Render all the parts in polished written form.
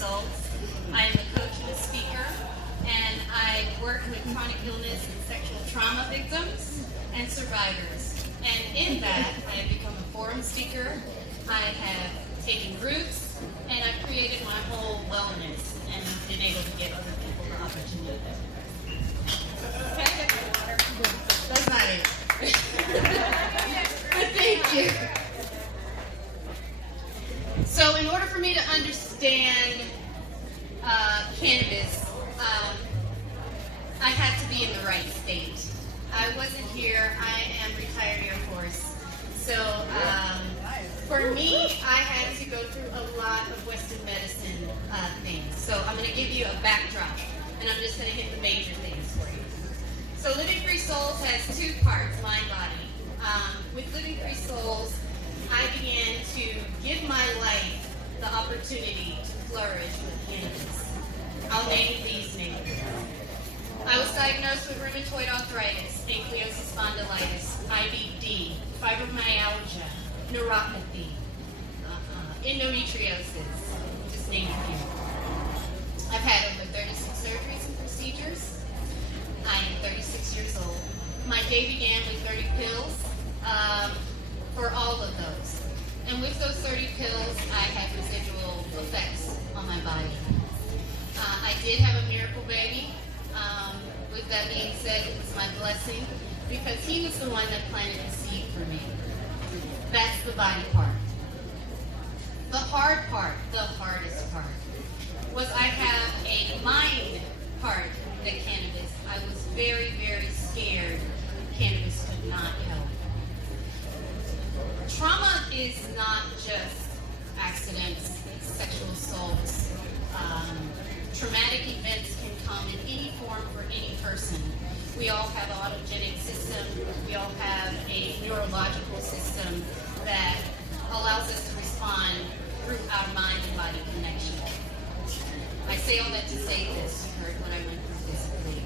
Souls. I am a coach and a speaker, and I work with chronic illness and sexual trauma victims and survivors. And in that, I have become a forum speaker. I have taken groups, and I've created my whole wellness and been able to give other people the opportunity. That's not it. But thank you. So in order for me to understand cannabis, I had to be in the right state. I wasn't here. I am retired Air Force. So for me, I had to go through a lot of Western medicine things. So I'm going to give you a backdrop, and I'm just going to hit the major things for you. So Living Free Souls has two parts, mind, body. With Living Free Souls, I began to give my life the opportunity to flourish with cannabis. I'll name these names. I was diagnosed with rheumatoid arthritis, ankylosing spondylitis, IBD, fibromyalgia, neuropathy, endometriosis, just name a few. I've had over 36 surgeries and procedures. I am 36 years old. My day began with 30 pills for all of those. And with those 30 pills, I had residual effects on my body. I did have a miracle baby. With that being said, it was my blessing because he was the one that planted the seed for me. That's the body part. The hard part, the hardest part, was I have a mind part of the cannabis. I was very, very scared cannabis could not help. Trauma is not just accidents, sexual assaults. Traumatic events can come in any form for any person. We all have an autogenic system. We all have a neurological system that allows us to respond through our mind and body connection. I say all that to say this. You heard what I went through physically.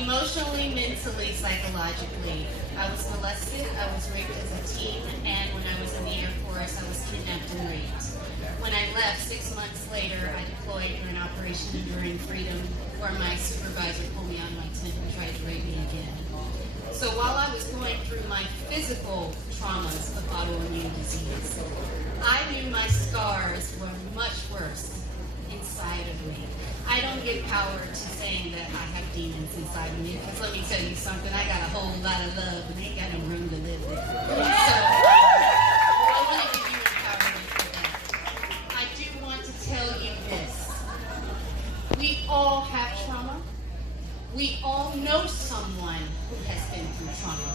Emotionally, mentally, psychologically. I was molested, I was raped as a teen, and when I was in the Air Force, I was kidnapped and raped. When I left, 6 months later, I deployed for an Operation Enduring Freedom, where my supervisor pulled me out of my tent and tried to rape me again. So while I was going through my physical traumas of autoimmune disease, I knew my scars were much worse inside of me. I don't give power to saying that I have demons inside of me, because let me tell you something, I got a whole lot of love and ain't got no room to live in. So I want to give you empowerment for that. I do want to tell you this. We all have trauma. We all know someone who has been through trauma.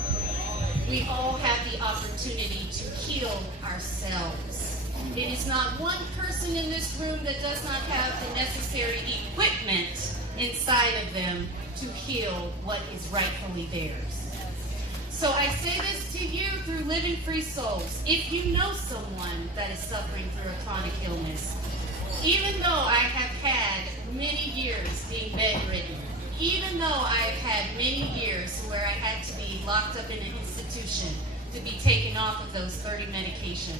We all have the opportunity to heal ourselves. It is not one person in this room that does not have the necessary equipment inside of them to heal what is rightfully theirs. So I say this to you through Living Free Souls. If you know someone that is suffering through a chronic illness, even though I have had many years being bedridden, even though I've had many years where I had to be locked up in an institution to be taken off of those 30 medications,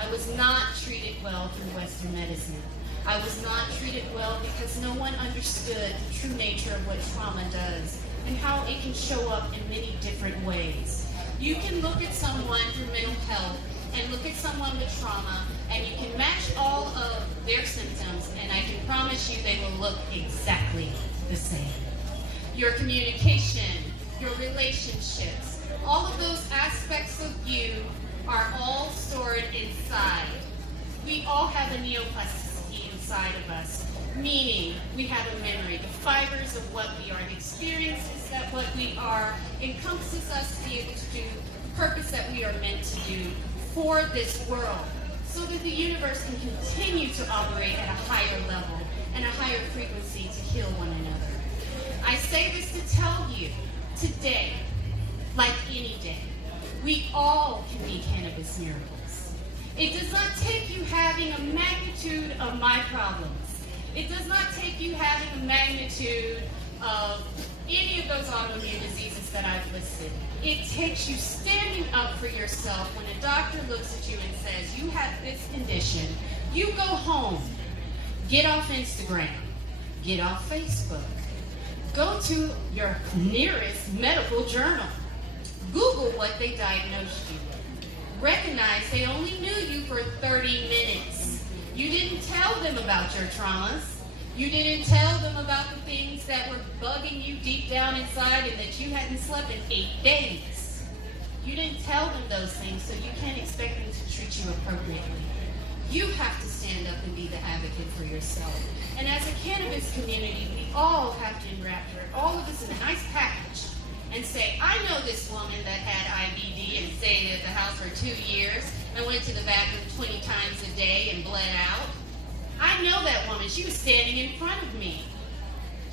I was not treated well through Western medicine. I was not treated well because no one understood the true nature of what trauma does and how it can show up in many different ways. You can look at someone through mental health and look at someone with trauma, and you can match all of their symptoms, and I can promise you they will look exactly the same. Your communication, your relationships, all of those aspects of you are all stored inside. We all have a neoplasticity inside of us, meaning we have a memory. The fibers of what we are, the experiences that what we are encompasses us to be able to do the purpose that we are meant to do for this world, so that the universe can continue to operate at a higher level and a higher frequency to heal one another. I say this to tell you, today, like any day, we all can be cannabis miracles. It does not take you having a magnitude of my problems. It does not take you having a magnitude of any of those autoimmune diseases that I've listed. It takes you standing up for yourself when a doctor looks at you and says, you have this condition. You go home Get off Instagram. Get off Facebook. Go to your nearest medical journal. Google what they diagnosed you with. Recognize they only knew you for 30 minutes. You didn't tell them about your traumas. You didn't tell them about the things that were bugging you deep down inside and that you hadn't slept in 8 days. You didn't tell them those things, so you can't expect them to treat you appropriately. You have to stand up and be the advocate for yourself. And as a cannabis community, we all have to enwrap all of us in a nice package and say, I know this woman that had IBD and stayed at the house for 2 years and went to the bathroom 20 times a day and bled out. I know that woman. She was standing in front of me.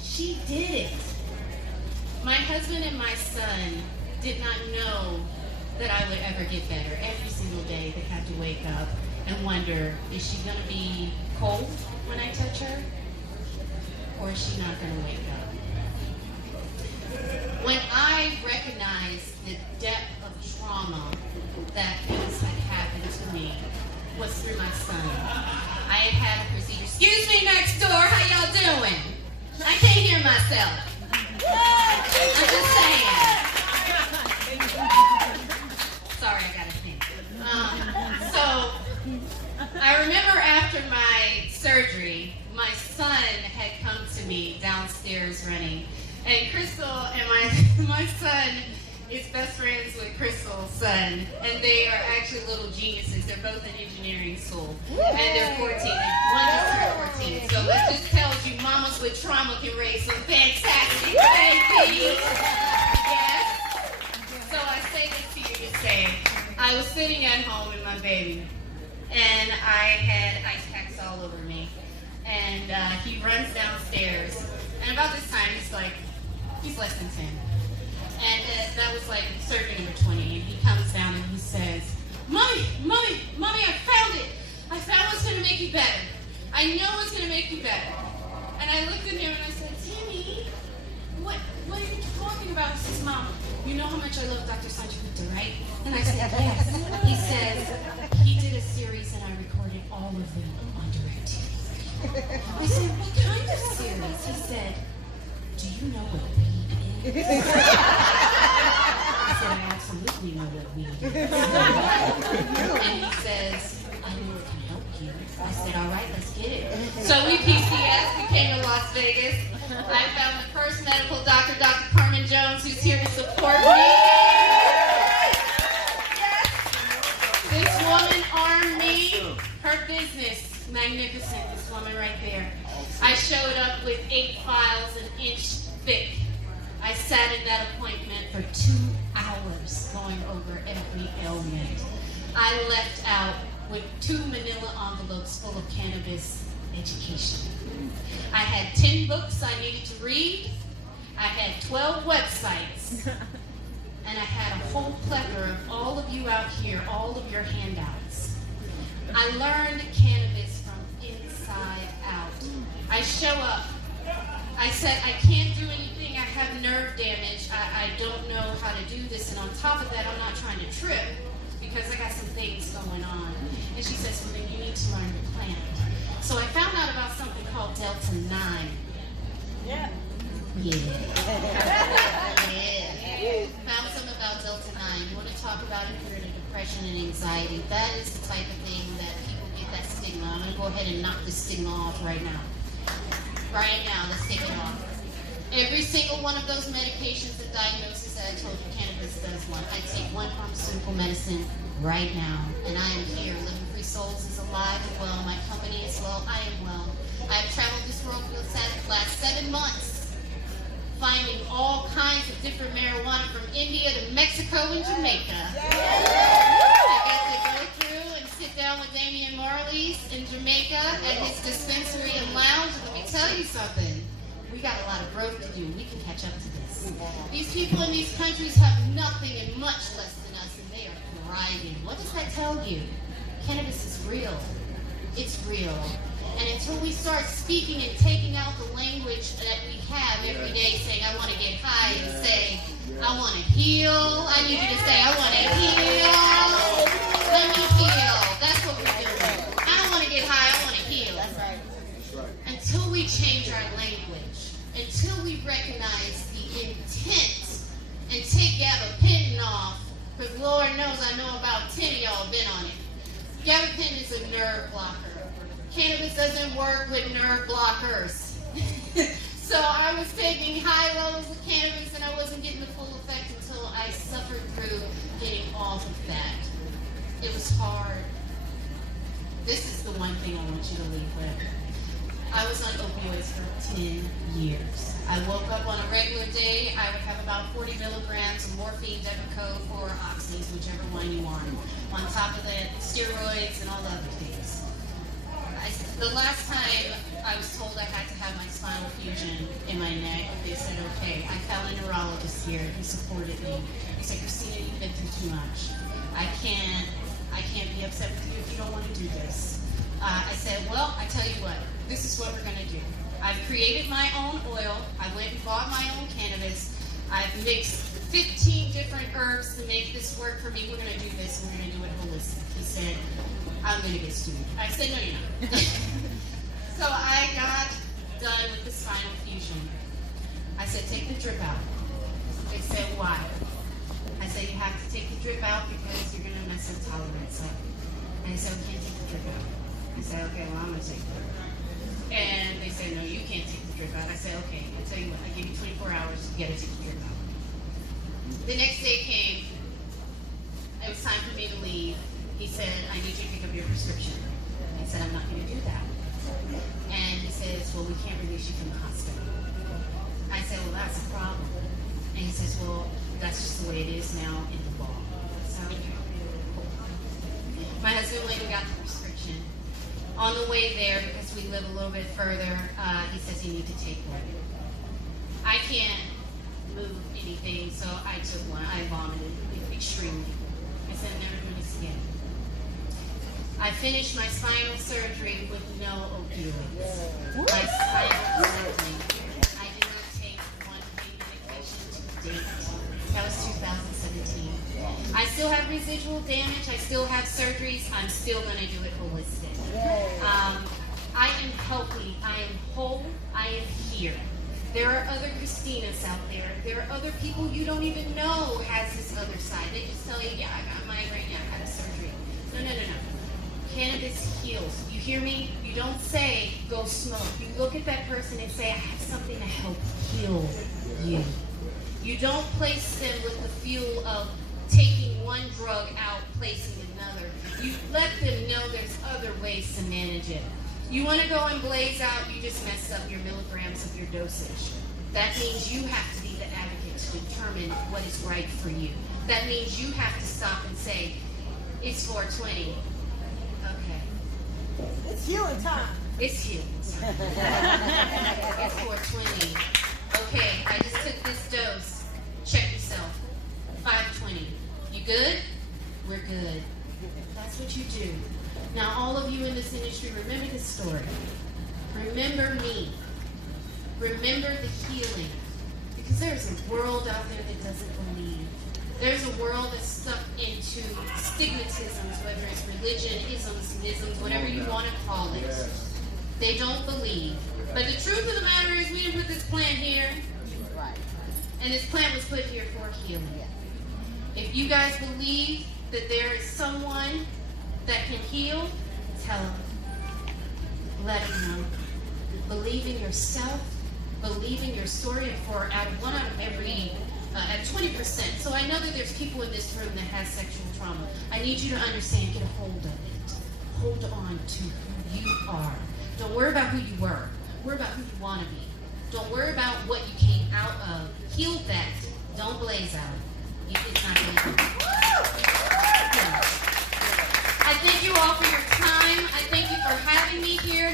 She did it. My husband and my son did not know that I would ever get better. Every single day they had to wake up and wonder, is she going to be cold when I touch her? Or is she not going to wake up? When I recognized the depth of trauma that things had happened to me was through my son. I had a procedure. Excuse me next door, how y'all doing? I can't hear myself. I'm just saying. Sorry, I got a thing. So, I remember after my surgery, my son had come to me downstairs running. And Crystal and my son is best friends with Crystal's son, and they are actually little geniuses. They're both in engineering school, and they're 14. One just turned 14. So that just tells you mamas with trauma can raise some fantastic babies. Yes. So I say this to you to say, I was sitting at home with my baby, and I had ice packs all over me. And he runs downstairs, and about this time, he's less than 10. And that was like surgery number 20. And he comes down and he says, Mommy, I found it. I found what's going to make you better. I know what's going to make you better. And I looked at him and I said, Timmy, what are you talking about? He says, Mom, you know how much I love Dr. Sanjay Gupta, right? And I said, yes. He says, he did a series and I recorded all of them on DirecTV. I said, what kind of series? He said, do you know what weed is? I said, I absolutely know what weed is. And he says, I know it can help you. I said, all right, let's get it. So we PCS, we came to Las Vegas. I found the first medical doctor, Dr. Carmen Jones, who's here to support me. Yes. This woman armed me. Her business, magnificent, this woman right there. I showed up with 8 files an inch thick. I sat in that appointment for 2 hours going over every ailment. I left out with 2 manila envelopes full of cannabis education. I had 10 books I needed to read. I had 12 websites. And I had a whole plethora of all of you out here, all of your handouts. I learned cannabis from inside out. I show up. I said, I can't do anything. I have nerve damage. I don't know how to do this. And on top of that, I'm not trying to trip because I got some things going on. And she says, well, then you need to learn the plant. So I found out about something called Delta 9. Yeah. Yeah. Found something about Delta 9. You want to talk about inherited depression and anxiety. That is the type of thing that people get that stigma. I'm going to go ahead and knock this stigma off right now. Right now, let's take it off. Every single one of those medications and diagnoses that I told you cannabis does one. I take one pharmaceutical medicine right now, and I am here. Living Free Souls is alive and well. My company is well. I am well. I have traveled this world for the last 7 months, finding all kinds of different marijuana from India to Mexico and Jamaica. I got to go through and sit down with Damian Marley's in Jamaica at his dispensary and lounge. Let me tell you something. We got a lot of growth to do. We can catch up to this. These people in these countries have nothing and much less than us, and they are thriving. What does that tell you? Cannabis is real. It's real. And until we start speaking and taking out the language that we have every day, saying, I want to get high, and say, I want to heal. I need you to say, I want to heal. Let me heal. That's what we're doing. I don't want to get high. I want to heal. That's right. Until we change our language, until we recognize the intent and take gabapentin off, because Lord knows I know about 10 of y'all have been on it. Gabapentin is a nerve blocker. Cannabis doesn't work with nerve blockers. So I was taking high levels of cannabis and I wasn't getting the full effect until I suffered through getting off of that. It was hard. This is the one thing I want you to leave with. I was on opioids for 10 years. I woke up on a regular day, I would have about 40 milligrams of morphine, Depakote, or oxys, whichever one you want. On top of that, steroids and all the other things. The last time I was told I had to have my spinal fusion in my neck, they said, okay. I found a neurologist here. He supported me. He said, Christina, you've been through too much. I can't be upset with you if you don't want to do this. I said, well, I tell you what, this is what we're going to do. I've created my own oil. I went and bought my own cannabis. I've mixed 15 different herbs to make this work for me. We're going to do this. We're going to do it holistic. He said, I'm going to get sued. I said, no, you're not. So I got done with the spinal fusion. I said, take the drip out. They said, why? I said, you have to take the drip out because you're going to mess up tolerance up. And they said, we can't take the drip out. I said, okay, well, I'm going to take the drip out. And they said, no, you can't take the drip out. I said, okay, I'll tell you what, I give you 24 hours to get to take the drip out. The next day came. It was time for me to leave. He said, I need you to pick up your prescription. I said, I'm not going to do that. And he says, well, we can't release you from the hospital. I said, well, that's a problem. And he says, well, that's just the way it is now in the law. So my husband went and got the prescription. On the way there, because we live a little bit further, he says you need to take one. I can't move anything, so I took one. I vomited extremely. I said, I'm never doing this again. I finished my spinal surgery with no opioids. My spinal surgery. I did not take one pain medication to date. That was 2017. I still have residual damage. I still have surgeries. I'm still going to do it holistic. I am healthy. I am whole. I am here. There are other Christinas out there. There are other people you don't even know has this other side. They just tell you, yeah, I got migraine, yeah, I had a surgery. No. Cannabis heals. You hear me? You don't say, go smoke. You look at that person and say, I have something to help heal you. You don't place them with the fuel of taking one drug out, placing another. You let them know there's other ways to manage it. You want to go and blaze out, you just messed up your milligrams of your dosage. That means you have to be the advocate to determine what is right for you. That means you have to stop and say, it's 420. Okay. It's healing time. It's healing time. It's 420. Okay, I just took this dose. Check yourself. 520. You good? We're good. That's what you do. Now, all of you in this industry, remember this story. Remember me. Remember the healing. Because there's a world out there that doesn't believe. There's a world that's stuck into stigmatisms, whether it's religion, isms, nisms, whatever you want to call it. They don't believe. But the truth of the matter is we didn't put this plant here. And this plant was put here for healing. If you guys believe that there is someone that can heal, tell them. Let them know. Believe in yourself. Believe in your story. And for one out of every, at 20%. So I know that there's people in this room that has sexual trauma. I need you to understand, get a hold of it. Hold on to who you are. Don't worry about who you were. Worry about who you want to be. Don't worry about what you came out of. Heal that. Don't blaze out. It's not going to be. I thank you all for your time. I thank you for having me here.